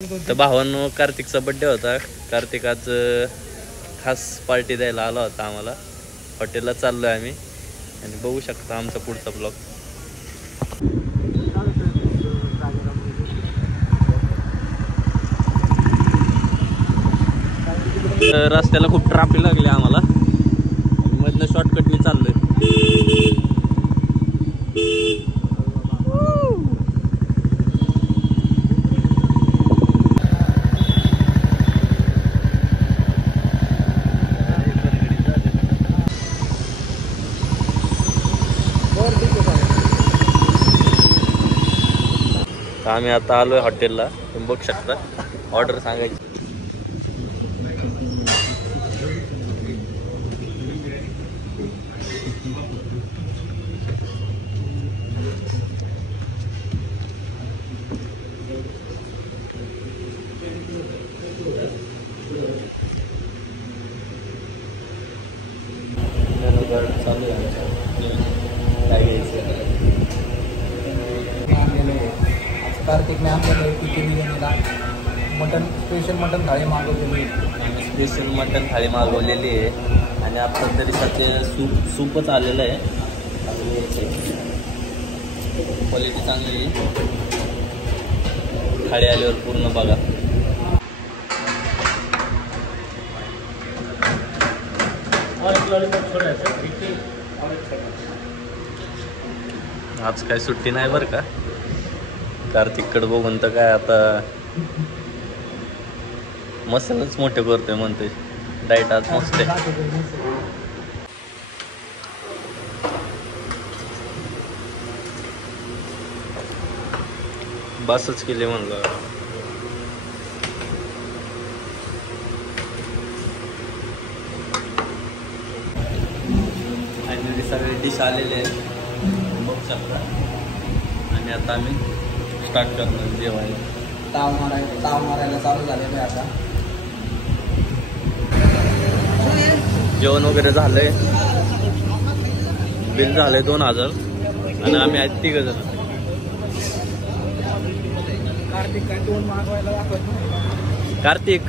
तर भावांनो कार्तिकचा बड्डे होता. कार्तिक आज खास पार्टी द्यायला आला होता आम्हाला. हॉटेलला चाललोय आम्ही आणि बघू शकता आमचा पुढचा ब्लॉग. रस्त्याला खूप ट्रॅफिक लागले आम्हाला, मधनं शॉर्टकटने चाललोय. आम्ही आता आलोय हॉटेलला. तुम्ही बघू शकता. ऑर्डर सांगायची. चालू आहे काय घ्यायचं. कार्तिकने आमच्याकडे टिफिन दिलेला मटन स्पेशल मटन थाळी मागवलेली. स्पेशल मटन थाळी मागवलेली आहे आणि आता तरी सध्या सूपच आलेलं आहे. क्वालिटी चांगली आहे. थाळी आल्यावर पूर्ण बघा. आज काय सुट्टी नाही बरं का. कार्तिककडे बघून तर काय आता मसालाच मोठे करतोय म्हणतोय. डाएट आज मस्त आहे. बसच केले म्हणलं. फायनली सगळे डिश आलेले आहेत बघू शकता. आणि आता आम्ही स्टार्ट करणार जेवायला. ताव मारायला चालू झालेलं आहे आता. जेवण वगैरे झालंय. बिल झालंय 2000 आणि आम्ही आहेत 3 जण. कार्तिक काय दोन मागवायला दाखवत नाही. कार्तिक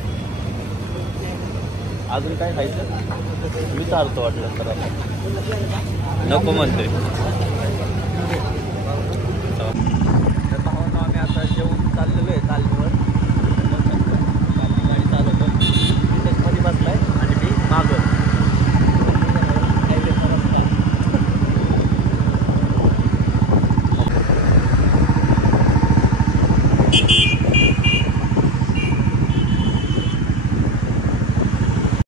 अजून काय खायचं विचारतो वाटलं तर. नको म्हणतोय.